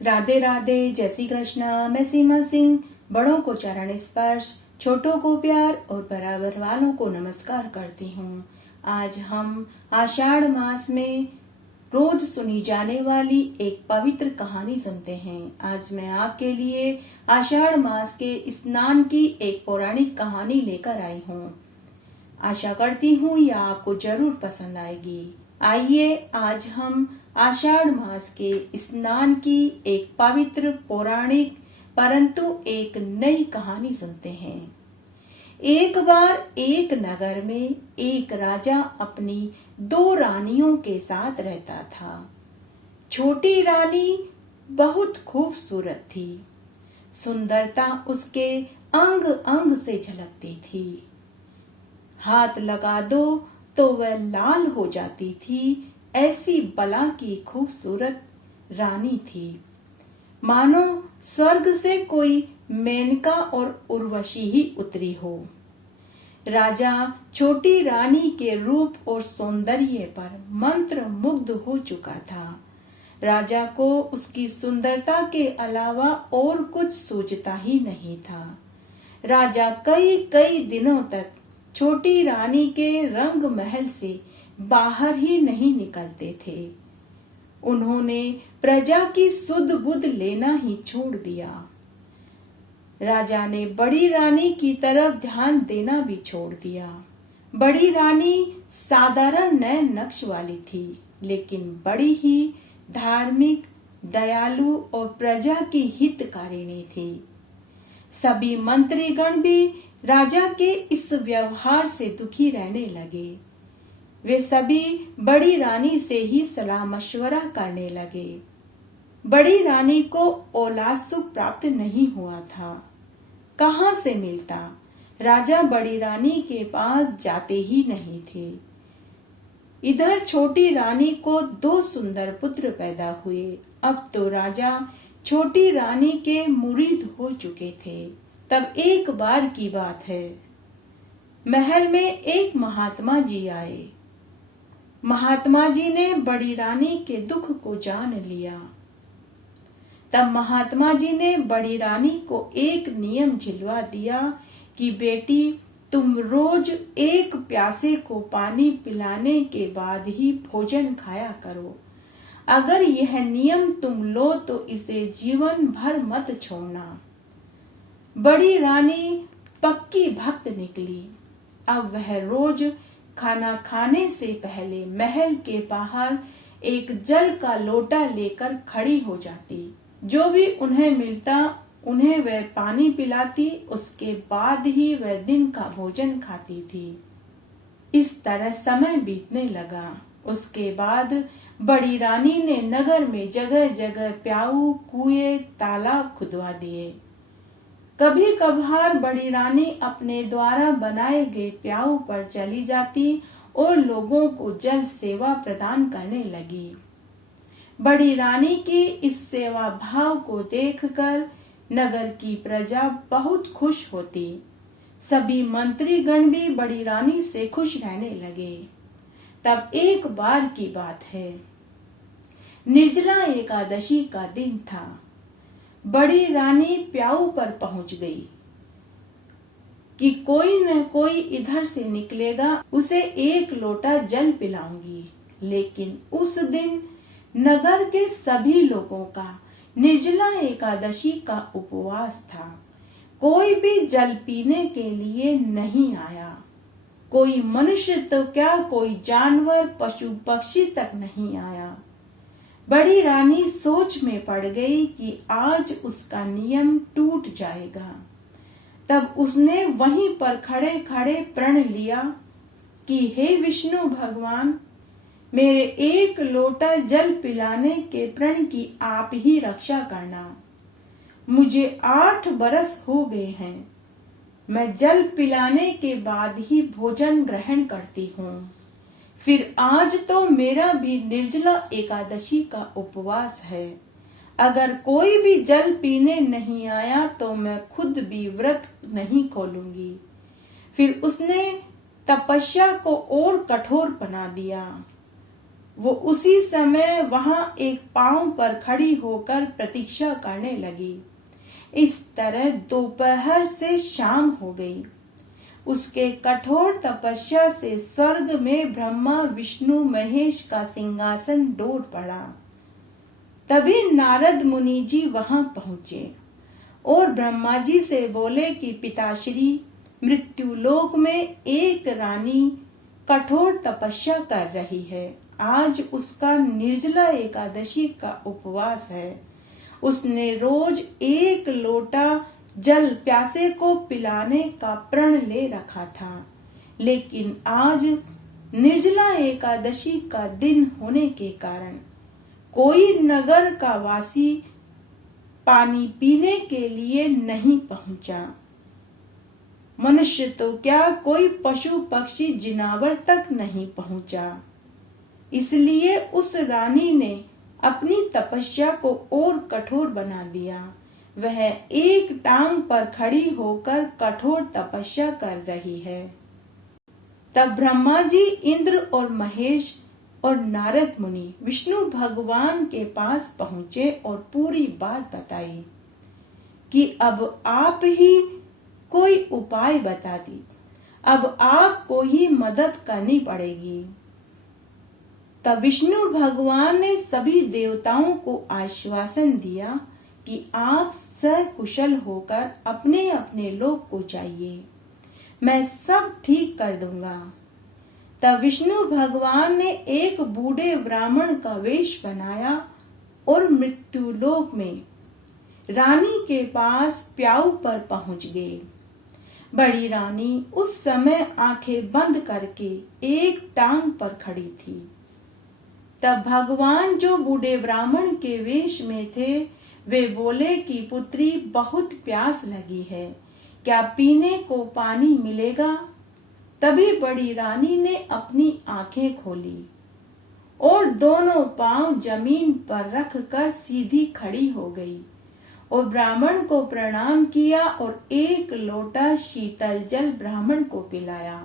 राधे राधे, जय श्री कृष्णा। मैं सीमा सिंह बड़ों को चरण स्पर्श, छोटों को प्यार और बराबर वालों को नमस्कार करती हूँ। आज हम आषाढ़ मास में रोज सुनी जाने वाली एक पवित्र कहानी सुनते हैं। आज मैं आपके लिए आषाढ़ मास के स्नान की एक पौराणिक कहानी लेकर आई हूँ। आशा करती हूँ यह आपको जरूर पसंद आएगी। आइए आज हम आषाढ़ मास के स्नान की एक पवित्र पौराणिक परंतु एक नई कहानी सुनते हैं। एक बार एक नगर में एक राजा अपनी 2 रानियों के साथ रहता था। छोटी रानी बहुत खूबसूरत थी। सुंदरता उसके अंग अंग से झलकती थी। हाथ लगा दो तो वह लाल हो जाती थी। ऐसी बला की खूबसूरत रानी थी, मानो स्वर्ग से कोई मेनका और उर्वशी ही उतरी हो। राजा छोटी रानी के रूप और सौंदर्य पर मंत्र मुग्ध हो चुका था। राजा को उसकी सुंदरता के अलावा और कुछ सूझता ही नहीं था। राजा कई कई दिनों तक छोटी रानी के रंग महल से बाहर ही नहीं निकलते थे। उन्होंने प्रजा की सुध बुध लेना ही छोड़ दिया। राजा ने बड़ी रानी की तरफ ध्यान देना भी छोड़ दिया। बड़ी रानी साधारण नए नक्श वाली थी, लेकिन बड़ी ही धार्मिक, दयालु और प्रजा की हितकारिणी थी। सभी मंत्रीगण भी राजा के इस व्यवहार से दुखी रहने लगे। वे सभी बड़ी रानी से ही सलाह मशवरा करने लगे। बड़ी रानी को औलाद सुख प्राप्त नहीं हुआ था। कहाँ से मिलता? राजा बड़ी रानी के पास जाते ही नहीं थे। इधर छोटी रानी को 2 सुंदर पुत्र पैदा हुए। अब तो राजा छोटी रानी के मुरीद हो चुके थे। तब एक बार की बात है, महल में एक महात्मा जी आए। महात्मा जी ने बड़ी रानी के दुख को जान लिया। तब महात्मा जी ने बड़ी रानी को एक नियम झिलवा दिया कि बेटी, तुम रोज एक प्यासे को पानी पिलाने के बाद ही भोजन खाया करो। अगर यह नियम तुम लो तो इसे जीवन भर मत छोड़ना। बड़ी रानी पक्की भक्त निकली। अब वह रोज खाना खाने से पहले महल के बाहर एक जल का लोटा लेकर खड़ी हो जाती। जो भी उन्हें मिलता उन्हें वह पानी पिलाती। उसके बाद ही वह दिन का भोजन खाती थी। इस तरह समय बीतने लगा। उसके बाद बड़ी रानी ने नगर में जगह जगह प्याऊ, कुएं, तालाब खुदवा दिए। कभी कभार बड़ी रानी अपने द्वारा बनाए गए प्याऊ पर चली जाती और लोगों को जल सेवा प्रदान करने लगी। बड़ी रानी की इस सेवा भाव को देखकर नगर की प्रजा बहुत खुश होती। सभी मंत्रीगण भी बड़ी रानी से खुश रहने लगे। तब एक बार की बात है, निर्जला एकादशी का दिन था। बड़ी रानी प्याऊ पर पहुंच गई कि कोई न कोई इधर से निकलेगा, उसे एक लोटा जल पिलाऊंगी। लेकिन उस दिन नगर के सभी लोगों का निर्जला एकादशी का उपवास था। कोई भी जल पीने के लिए नहीं आया। कोई मनुष्य तो क्या, कोई जानवर, पशु पक्षी तक नहीं आया। बड़ी रानी सोच में पड़ गई कि आज उसका नियम टूट जाएगा। तब उसने वहीं पर खड़े खड़े प्रण लिया कि हे विष्णु भगवान, मेरे एक लोटा जल पिलाने के प्रण की आप ही रक्षा करना। मुझे 8 बरस हो गए हैं। मैं जल पिलाने के बाद ही भोजन ग्रहण करती हूँ। फिर आज तो मेरा भी निर्जला एकादशी का उपवास है। अगर कोई भी जल पीने नहीं आया तो मैं खुद भी व्रत नहीं खोलूंगी। फिर उसने तपस्या को और कठोर बना दिया। वो उसी समय वहां एक पांव पर खड़ी होकर प्रतीक्षा करने लगी। इस तरह दोपहर से शाम हो गई। उसके कठोर तपस्या से स्वर्ग में ब्रह्मा विष्णु महेश का सिंहासन डोल पड़ा। तभी नारद मुनि जी वहां पहुंचे और ब्रह्मा जी से बोले कि पिताश्री, मृत्यु लोक में एक रानी कठोर तपस्या कर रही है। आज उसका निर्जला एकादशी का उपवास है। उसने रोज 1 लोटा जल प्यासे को पिलाने का प्रण ले रखा था, लेकिन आज निर्जला एकादशी का दिन होने के कारण कोई नगर का वासी पानी पीने के लिए नहीं पहुंचा। मनुष्य तो क्या, कोई पशु पक्षी जिनावर तक नहीं पहुंचा। इसलिए उस रानी ने अपनी तपस्या को और कठोर बना दिया। वह एक टांग पर खड़ी होकर कठोर तपस्या कर रही है। तब ब्रह्मा जी, इंद्र और महेश और नारद मुनि विष्णु भगवान के पास पहुंचे और पूरी बात बताई कि अब आप ही कोई उपाय बता दी, अब आपको ही मदद करनी पड़ेगी। तब विष्णु भगवान ने सभी देवताओं को आश्वासन दिया कि आप सकुशल होकर अपने अपने लोक को जाइए, मैं सब ठीक कर दूंगा। तब विष्णु भगवान ने एक बूढ़े ब्राह्मण का वेश बनाया और मृत्यु लोक में रानी के पास प्याऊ पर पहुंच गए। बड़ी रानी उस समय आंखें बंद करके एक टांग पर खड़ी थी। तब भगवान, जो बूढ़े ब्राह्मण के वेश में थे, वे बोले कि पुत्री, बहुत प्यास लगी है, क्या पीने को पानी मिलेगा? तभी बड़ी रानी ने अपनी आंखें खोली और दोनों पांव जमीन पर रखकर सीधी खड़ी हो गई और ब्राह्मण को प्रणाम किया और 1 लोटा शीतल जल ब्राह्मण को पिलाया।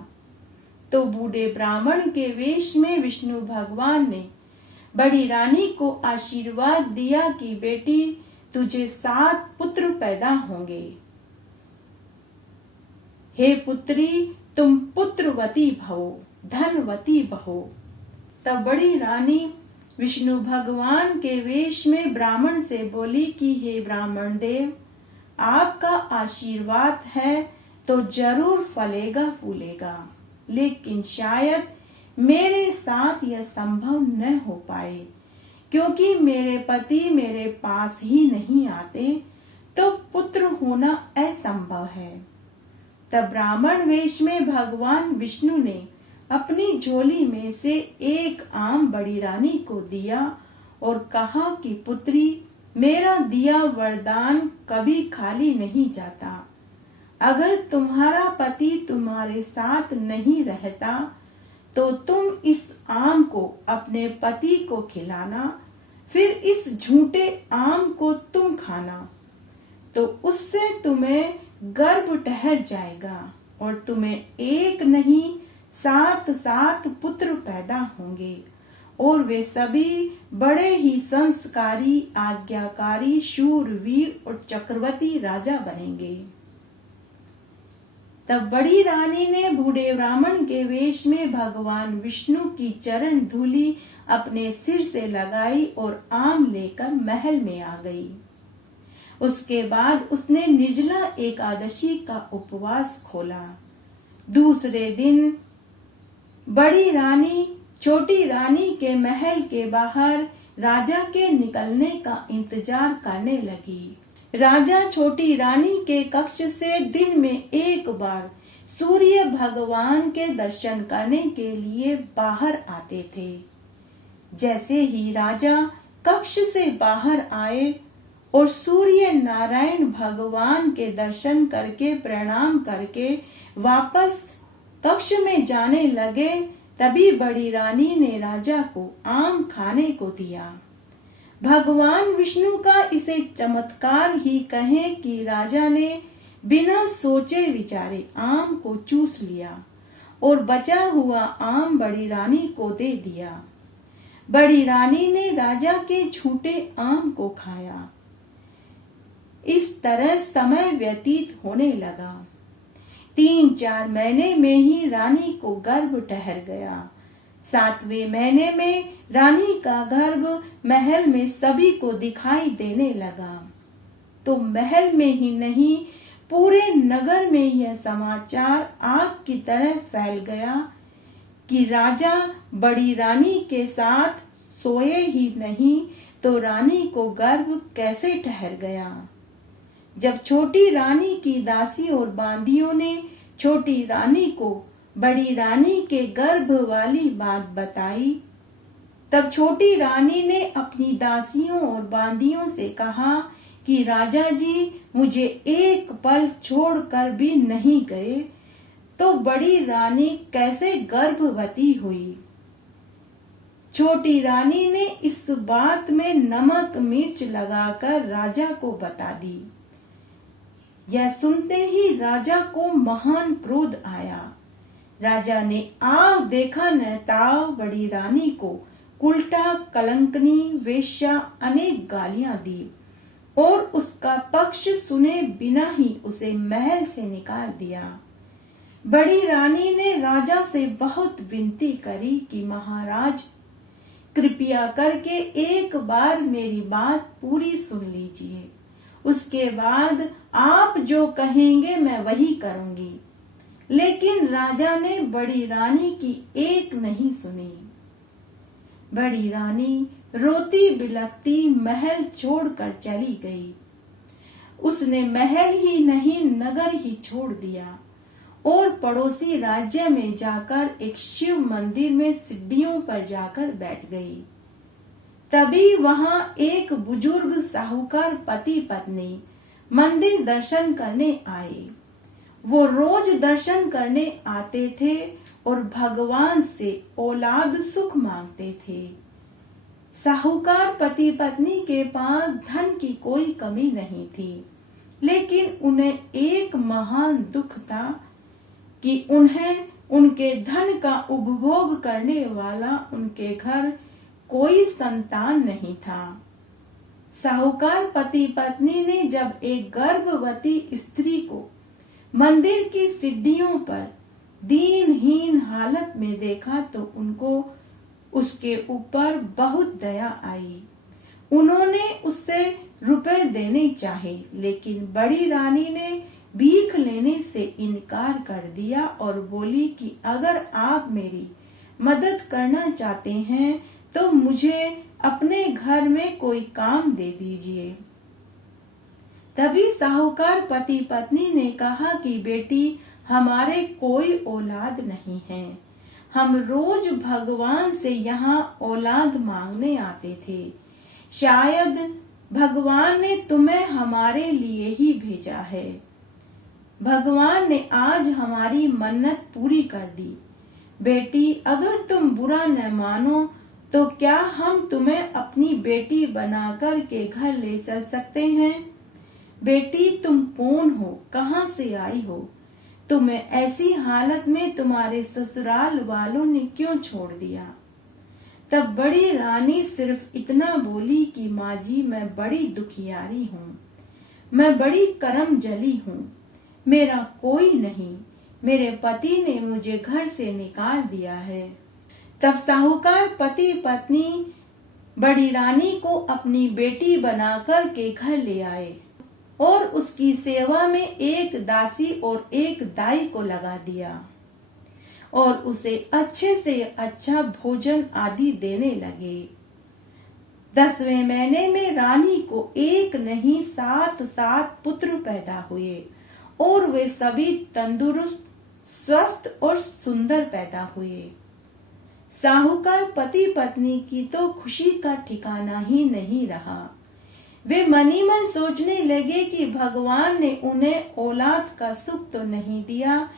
तो बूढ़े ब्राह्मण के वेश में विष्णु भगवान ने बड़ी रानी को आशीर्वाद दिया कि बेटी, तुझे 7 पुत्र पैदा होंगे। हे पुत्री, तुम पुत्रवती भवो, धनवती भवो। तब बड़ी रानी विष्णु भगवान के वेश में ब्राह्मण से बोली कि हे ब्राह्मण देव, आपका आशीर्वाद है तो जरूर फलेगा फूलेगा, लेकिन शायद मेरे साथ यह संभव न हो पाए, क्योंकि मेरे पति मेरे पास ही नहीं आते, तो पुत्र होना असंभव है। तब ब्राह्मण वेश में भगवान विष्णु ने अपनी झोली में से एक आम बड़ी रानी को दिया और कहा कि पुत्री, मेरा दिया वरदान कभी खाली नहीं जाता। अगर तुम्हारा पति तुम्हारे साथ नहीं रहता तो तुम इस आम को अपने पति को खिलाना, फिर इस झूठे आम को तुम खाना, तो उससे तुम्हें गर्भ ठहर जाएगा और तुम्हें 1 नहीं 7 पुत्र पैदा होंगे और वे सभी बड़े ही संस्कारी, आज्ञाकारी, शूरवीर और चक्रवर्ती राजा बनेंगे। तब बड़ी रानी ने बूढ़े ब्राह्मण के वेश में भगवान विष्णु की चरण धूलि अपने सिर से लगाई और आम लेकर महल में आ गई। उसके बाद उसने निर्जला एकादशी का उपवास खोला। दूसरे दिन बड़ी रानी छोटी रानी के महल के बाहर राजा के निकलने का इंतजार करने लगी। राजा छोटी रानी के कक्ष से दिन में एक बार सूर्य भगवान के दर्शन करने के लिए बाहर आते थे। जैसे ही राजा कक्ष से बाहर आए और सूर्य नारायण भगवान के दर्शन करके प्रणाम करके वापस कक्ष में जाने लगे, तभी बड़ी रानी ने राजा को आम खाने को दिया। भगवान विष्णु का इसे चमत्कार ही कहें कि राजा ने बिना सोचे विचारे आम को चूस लिया और बचा हुआ आम बड़ी रानी को दे दिया। बड़ी रानी ने राजा के छूटे आम को खाया। इस तरह समय व्यतीत होने लगा। 3-4 महीने में ही रानी को गर्भ ठहर गया। 7वें महीने में रानी का गर्भ महल में सभी को दिखाई देने लगा। तो महल में ही नहीं, पूरे नगर में यह समाचार आग की तरह फैल गया कि राजा बड़ी रानी के साथ सोए ही नहीं तो रानी को गर्भ कैसे ठहर गया। जब छोटी रानी की दासी और बांदियों ने छोटी रानी को बड़ी रानी के गर्भ वाली बात बताई, तब छोटी रानी ने अपनी दासियों और बांदियों से कहा कि राजा जी मुझे एक पल छोड़कर भी नहीं गए, तो बड़ी रानी कैसे गर्भवती हुई। छोटी रानी ने इस बात में नमक मिर्च लगाकर राजा को बता दी। यह सुनते ही राजा को महान क्रोध आया। राजा ने आव देखा न ताव बड़ी रानी को उल्टा, कलंकनी, वेश्या अनेक गालियां दी और उसका पक्ष सुने बिना ही उसे महल से निकाल दिया। बड़ी रानी ने राजा से बहुत विनती करी कि महाराज कृपया करके एक बार मेरी बात पूरी सुन लीजिए, उसके बाद आप जो कहेंगे मैं वही करूंगी। लेकिन राजा ने बड़ी रानी की एक नहीं सुनी। बड़ी रानी रोती बिलखती महल छोड़कर चली गई। उसने महल ही नहीं नगर ही छोड़ दिया और पड़ोसी राज्य में जाकर एक शिव मंदिर में सीढ़ियों पर जाकर बैठ गई। तभी वहां एक बुजुर्ग साहूकार पति पत्नी मंदिर दर्शन करने आए। वो रोज दर्शन करने आते थे और भगवान से औलाद सुख मांगते थे। साहूकार पति पत्नी के पास धन की कोई कमी नहीं थी, लेकिन उन्हें एक महान दुख था कि उन्हें उनके धन का उपभोग करने वाला उनके घर कोई संतान नहीं था। साहूकार पति पत्नी ने जब एक गर्भवती स्त्री को मंदिर की सीढ़ियों पर दीनहीन हालत में देखा तो उनको उसके ऊपर बहुत दया आई। उन्होंने उससे रुपए देने चाहे, लेकिन बड़ी रानी ने भीख लेने से इनकार कर दिया और बोली कि अगर आप मेरी मदद करना चाहते हैं तो मुझे अपने घर में कोई काम दे दीजिए। तभी साहूकार पति पत्नी ने कहा कि बेटी हमारे कोई औलाद नहीं है। हम रोज भगवान से यहाँ औलाद मांगने आते थे। शायद भगवान ने तुम्हें हमारे लिए ही भेजा है। भगवान ने आज हमारी मन्नत पूरी कर दी। बेटी अगर तुम बुरा न मानो तो क्या हम तुम्हें अपनी बेटी बनाकर के घर ले चल सकते हैं। बेटी तुम कौन हो, कहाँ से आई हो, तुम्हें ऐसी हालत में तुम्हारे ससुराल वालों ने क्यों छोड़ दिया। तब बड़ी रानी सिर्फ इतना बोली कि माँ जी मैं बड़ी दुखियारी हूँ, मैं बड़ी करम जली हूँ, मेरा कोई नहीं, मेरे पति ने मुझे घर से निकाल दिया है। तब साहूकार पति पत्नी बड़ी रानी को अपनी बेटी बनाकर के घर ले आए और उसकी सेवा में एक दासी और एक दाई को लगा दिया और उसे अच्छे से अच्छा भोजन आदि देने लगे। 10वें महीने में रानी को एक नहीं 7 पुत्र पैदा हुए और वे सभी तंदुरुस्त, स्वस्थ और सुंदर पैदा हुए। साहूकार पति पत्नी की तो खुशी का ठिकाना ही नहीं रहा। वे मनी मन सोचने लगे कि भगवान ने उन्हें औलाद का सुख तो नहीं दिया,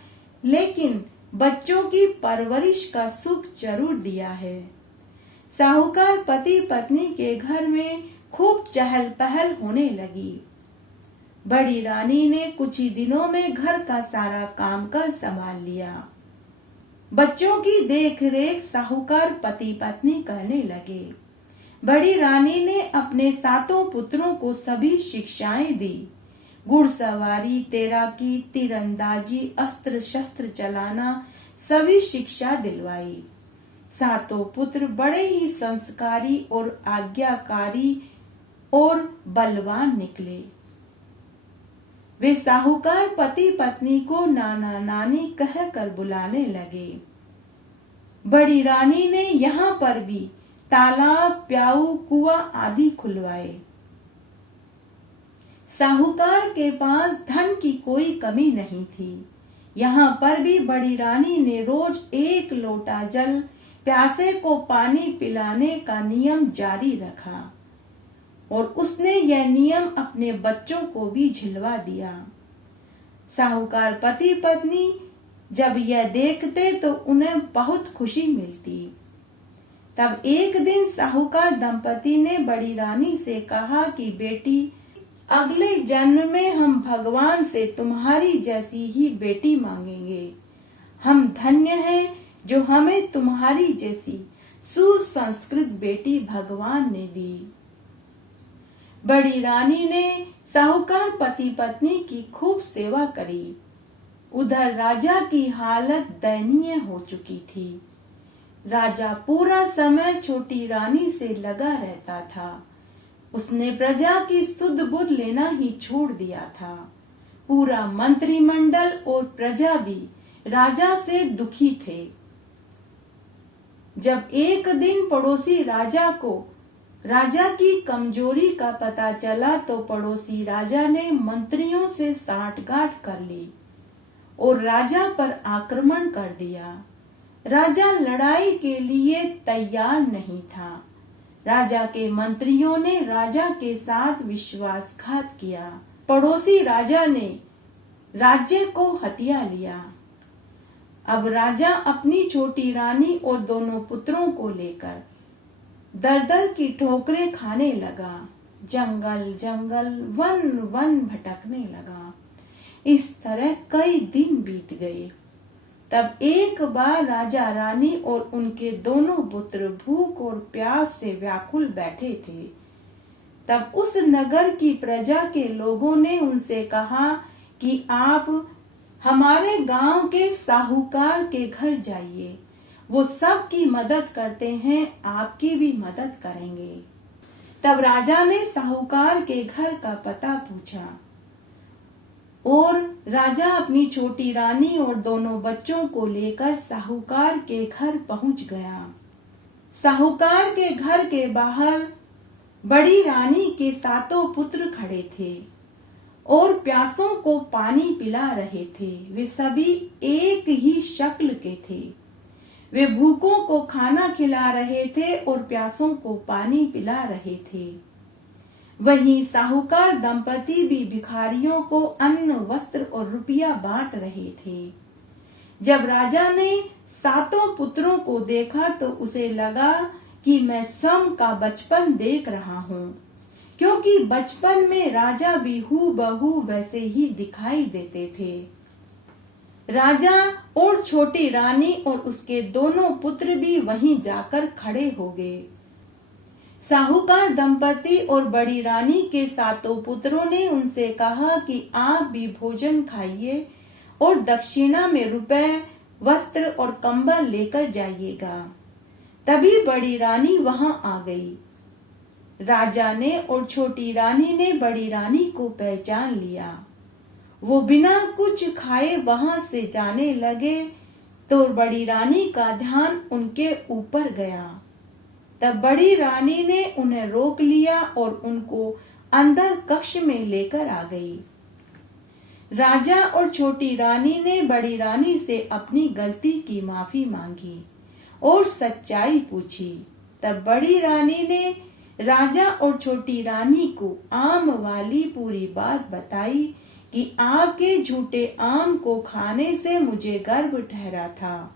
लेकिन बच्चों की परवरिश का सुख जरूर दिया है। साहूकार पति पत्नी के घर में खूब चहल पहल होने लगी। बड़ी रानी ने कुछ ही दिनों में घर का सारा कामकाज संभाल लिया। बच्चों की देखरेख साहूकार पति पत्नी करने लगे। बड़ी रानी ने अपने 7 पुत्रों को सभी शिक्षाएं दी। घुड़सवारी, तैराकी, तीरंदाजी, अस्त्र शस्त्र चलाना, सभी शिक्षा दिलवाई। 7 पुत्र बड़े ही संस्कारी और आज्ञाकारी और बलवान निकले। वे साहूकार पति पत्नी को नाना नानी कहकर बुलाने लगे। बड़ी रानी ने यहाँ पर भी तालाब, प्याऊ, कुआं आदि खुलवाए। साहूकार के पास धन की कोई कमी नहीं थी। यहाँ पर भी बड़ी रानी ने रोज 1 लोटा जल प्यासे को पानी पिलाने का नियम जारी रखा और उसने यह नियम अपने बच्चों को भी झिलवा दिया। साहूकार पति पत्नी जब यह देखते तो उन्हें बहुत खुशी मिलती। तब एक दिन साहूकार दंपति ने बड़ी रानी से कहा कि बेटी, अगले जन्म में हम भगवान से तुम्हारी जैसी ही बेटी मांगेंगे। हम धन्य हैं जो हमें तुम्हारी जैसी सुसंस्कृत बेटी भगवान ने दी। बड़ी रानी ने साहूकार पति पत्नी की खूब सेवा करी। उधर राजा की हालत दयनीय हो चुकी थी। राजा पूरा समय छोटी रानी से लगा रहता था। उसने प्रजा की सुध बुध लेना ही छोड़ दिया था। पूरा मंत्रिमंडल और प्रजा भी राजा से दुखी थे। जब एक दिन पड़ोसी राजा को राजा की कमजोरी का पता चला तो पड़ोसी राजा ने मंत्रियों से साठगांठ कर ली और राजा पर आक्रमण कर दिया। राजा लड़ाई के लिए तैयार नहीं था। राजा के मंत्रियों ने राजा के साथ विश्वासघात किया। पड़ोसी राजा ने राज्य को हथिया लिया। अब राजा अपनी छोटी रानी और दोनों पुत्रों को लेकर दर दर की ठोकरें खाने लगा। जंगल जंगल, वन वन भटकने लगा। इस तरह कई दिन बीत गए। तब एक बार राजा रानी और उनके दोनों पुत्र भूख और प्यास से व्याकुल बैठे थे। तब उस नगर की प्रजा के लोगों ने उनसे कहा कि आप हमारे गांव के साहूकार के घर जाइए। वो सबकी मदद करते हैं, आपकी भी मदद करेंगे। तब राजा ने साहूकार के घर का पता पूछा और राजा अपनी छोटी रानी और दोनों बच्चों को लेकर साहूकार के घर पहुंच गया। साहूकार के घर के बाहर बड़ी रानी के 7 पुत्र खड़े थे और प्यासों को पानी पिला रहे थे। वे सभी एक ही शक्ल के थे। वे भूखों को खाना खिला रहे थे और प्यासों को पानी पिला रहे थे। वहीं साहूकार दंपति भी भिखारियों को अन्न, वस्त्र और रुपया बांट रहे थे। जब राजा ने 7 पुत्रों को देखा तो उसे लगा कि मैं स्वयं का बचपन देख रहा हूँ, क्योंकि बचपन में राजा भी हूबहू वैसे ही दिखाई देते थे। राजा और छोटी रानी और उसके दोनों पुत्र भी वहीं जाकर खड़े हो गए। साहूकार दंपति और बड़ी रानी के 7 पुत्रों ने उनसे कहा कि आप भी भोजन खाइए और दक्षिणा में रुपए, वस्त्र और कंबल लेकर जाइएगा। तभी बड़ी रानी वहां आ गई। राजा ने और छोटी रानी ने बड़ी रानी को पहचान लिया। वो बिना कुछ खाए वहां से जाने लगे तो बड़ी रानी का ध्यान उनके ऊपर गया। तब बड़ी रानी ने उन्हें रोक लिया और उनको अंदर कक्ष में लेकर आ गई। राजा और छोटी रानी ने बड़ी रानी से अपनी गलती की माफी मांगी और सच्चाई पूछी। तब बड़ी रानी ने राजा और छोटी रानी को आम वाली पूरी बात बताई कि आपके झूठे आम को खाने से मुझे गर्भ ठहरा था।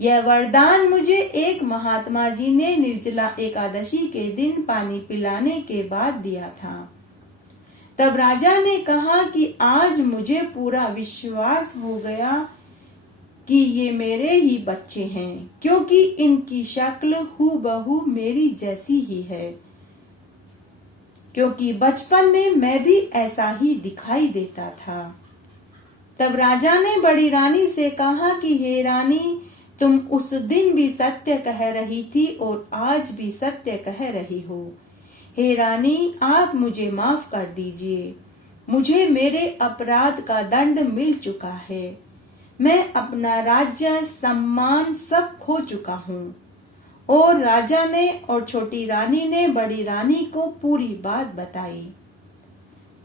यह वरदान मुझे एक महात्मा जी ने निर्जला एकादशी के दिन पानी पिलाने के बाद दिया था। तब राजा ने कहा कि आज मुझे पूरा विश्वास हो गया कि ये मेरे ही बच्चे हैं, क्योंकि इनकी शक्ल हूबहू मेरी जैसी ही है, क्योंकि बचपन में मैं भी ऐसा ही दिखाई देता था। तब राजा ने बड़ी रानी से कहा कि हे रानी, तुम उस दिन भी सत्य कह रही थी और आज भी सत्य कह रही हो। हे रानी, आप मुझे माफ कर दीजिए। मुझे मेरे अपराध का दंड मिल चुका है। मैं अपना राज्य, सम्मान सब खो चुका हूँ। और राजा ने और छोटी रानी ने बड़ी रानी को पूरी बात बताई।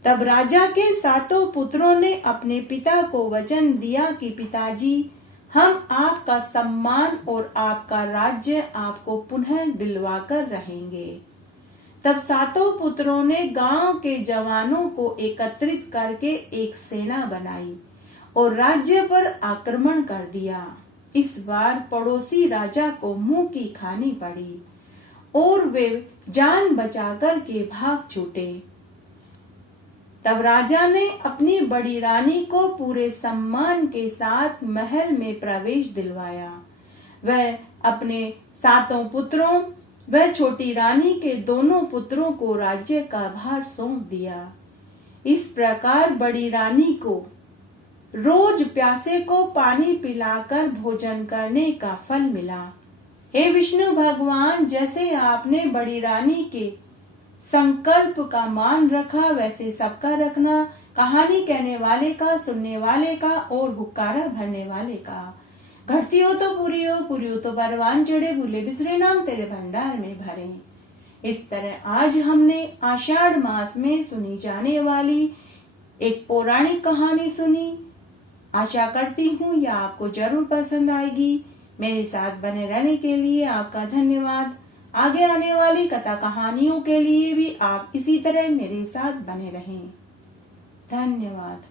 तब राजा के सातों पुत्रों ने अपने पिता को वचन दिया कि पिताजी, हम आपका सम्मान और आपका राज्य आपको पुनः दिलवाकर रहेंगे। तब सातों पुत्रों ने गांव के जवानों को एकत्रित करके एक सेना बनाई और राज्य पर आक्रमण कर दिया। इस बार पड़ोसी राजा को मुंह की खानी पड़ी और वे जान बचाकर के भाग छूटे। तब राजा ने अपनी बड़ी रानी को पूरे सम्मान के साथ महल में प्रवेश दिलवाया। वह अपने सातों पुत्रों व छोटी रानी के दोनों पुत्रों को राज्य का भार सौंप दिया। इस प्रकार बड़ी रानी को रोज प्यासे को पानी पिलाकर भोजन करने का फल मिला। हे विष्णु भगवान, जैसे आपने बड़ी रानी के संकल्प का मान रखा, वैसे सबका रखना। कहानी कहने वाले का, सुनने वाले का और हुक्कारा भरने वाले का। घटती हो तो पूरी हो, पूरी हो तो परवान चढ़े, भूले बिसरे नाम तेरे भंडार में भरे। इस तरह आज हमने आषाढ़ मास में सुनी जाने वाली एक पौराणिक कहानी सुनी। आशा करती हूँ यह आपको जरूर पसंद आएगी। मेरे साथ बने रहने के लिए आपका धन्यवाद। आगे आने वाली कथा कहानियों के लिए भी आप इसी तरह मेरे साथ बने रहें। धन्यवाद।